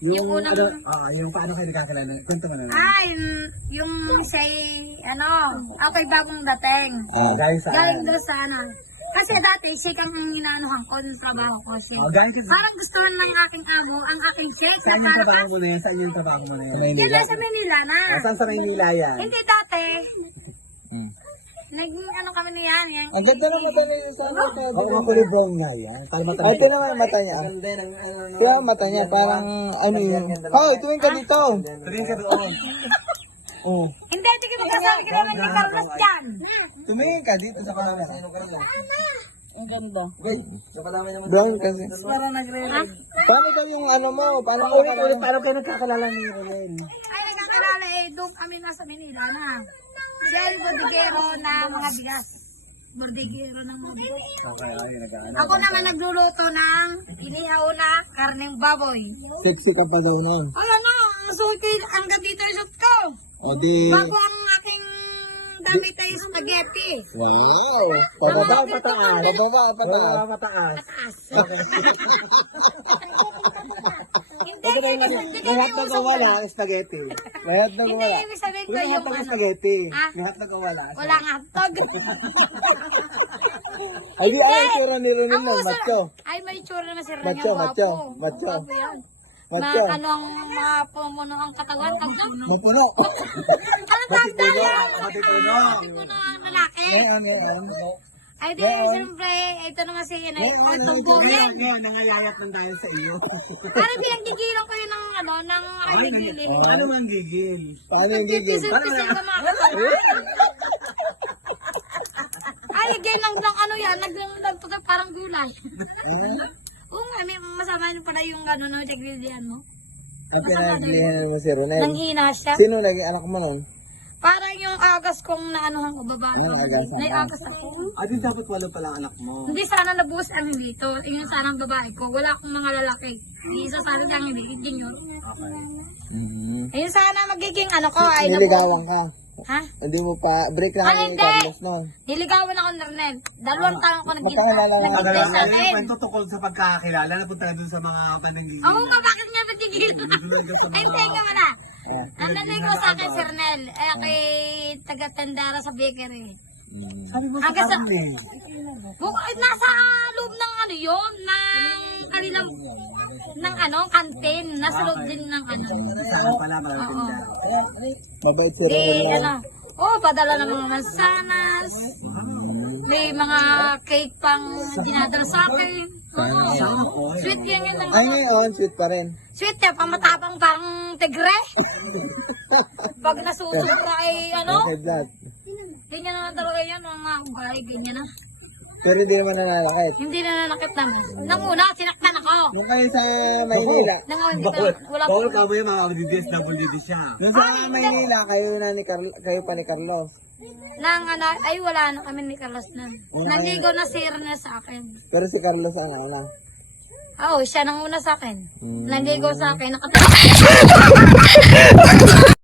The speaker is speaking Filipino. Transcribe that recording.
Yung, Yung unang- ano, ah, yung paano kayo nagkakilala? Kwento mo na lang. Ah, yung, yung say, ano, ako'y bagong dating. Oh, galing sa... Galing doon sa ano. Kasi dati, shake ang inaanuhan ko ng trabaho ko. Shake. Oh, galing. Parang gusto ng aking amo ang aking shake Saan na yung trabaho mo na yan? Saan yung trabaho mo na yan? Sa yan na sa Manila na. Ah, saan sa Maynila yan? Hindi dati. Naging ano kami na yan. yan. Ang ganda ng mata niya sa mata. Oo, oh, makulay brown nga yan. Para. Ay, tingnan mo yung mata niya. Kaya ang mata niya, parang ano yun. Hoy, tuwing ka dito. Tingin ka doon. Oh. Hindi, hindi kita kasali ka naman ni Carlos dyan. Tumingin ka dito sa camera. Ang ganda. Brown kasi. Ha? Paano daw yung ano mo? Paano Ang mo ulit-ulit, paano kayo nagkakilala ni Ellen? Ay, nagkakalala eh, doon kami nasa Manila na. Siya yung bodigero na mga bigas. Bodigero ng mga bigas. Okay, ay, nag-ano. Ako naman nagluluto ng inihaw na karneng baboy. Sexy ka pa daw na. Ay, ano, masuot ko yung hanggang dito yung suot ko. O di... Bago ang aking damit ay spaghetti. Wow! Pababa, Mga pataas. Pababa, Oo, pataas. mataas. Taas. Hindi, hindi, hindi, Kung hindi, hotdog o wala, spaghetti. Lahat na hindi, wala. ibig sabihin ko Kung yung hotdog o ano, spaghetti. Ah? Kung hotdog o wala. walang hotdog. Ay, di ay, tura ni Ronel Ang mo, uso, macho. ay may tsura na si Rania, Macho, macho, gwapo. macho. Gwapo yan. Macho. Mga anong mga pumuno ang katawan, kagam. Mapuno. Ano tanda? Matipuno. Pumuno ang lalaki. Ay, ano yan? Ay di, siyempre, ito naman si Inay, itong bukid. Ngayon, ngayon, nangayayat lang tayo sa iyo. Parang pinaggigilan ko yun ng ano, ng ano gilin. Ano man gigil? Paano yung gigil? Pisil-pisil ka mga katawan. Ay, lagyan ng, ng ano yan, naglang parang gulay. Oo nga, may masama yun pala yung ano na naglilihan mo. Ang pinaglihan mo si Ronel. Nanghina siya. Sino naging anak mo nun? Yung agas kong naanuhan ko, baba. Anong agas? May agas ako. Ah, di dapat walo pala ang anak mo. Hindi sana nabuhos ang dito. Yung sana ang babae ko. Wala akong mga lalaki. Isa sana lang hindi. Junior. Mm-hmm. Ayun sana magiging ano ko ay Niligawan ka. Ha? Hindi mo pa, break lang Ano, ni hindi? Carlos nun. Niligawan ako ng Nernel. Dalawang taon ko naging Magkakilala na naging Pagkakilala sa akin. yung kwento tungkol sa pagkakakilala, napunta na dun sa mga pananggigil. Oo nga, bakit natigil? Nagdulag ka sa Ay, mga... teka wala. Ang naligaw sa akin, Sir Nel, eh, kay taga-tendara sa bakery. Sabi mo sa Hanggang sa- karne. Bukod nasa loob ng ano yun, ng kanilang, ng ano, kantin. Nasa loob din ng ano. Saan pala malatinda. Mabait si Di, Ronel. ano, oh, padala ng mga mansanas. May mga cake pang dinadala sa akin. Oo. Sweet yan yun. Ay, ngayon, sweet pa rin. Sweet yan, pang matapang parang tigre. Pag nasusubra ay ano, Okay, blood. ganyan na talaga yan, mga ugali, ganyan na. Pero hindi naman nananakit. Hindi na nanakit naman. Nang una, sinaktan ako. Yung kayo sa Maynila. Nang hindi Bawal, na, wala bawal po. ka mo yung mga DSWD siya. Yung sa Maynila, kayo na ni Carl, kayo pa ni Carlos. Nang ano, ay wala na kami ni Carlos na. Nanligo na si na sa akin. Pero si Carlos ang ano. Oo, siya nang una sa akin. Mm. Nanligo sa akin. Nakatawa.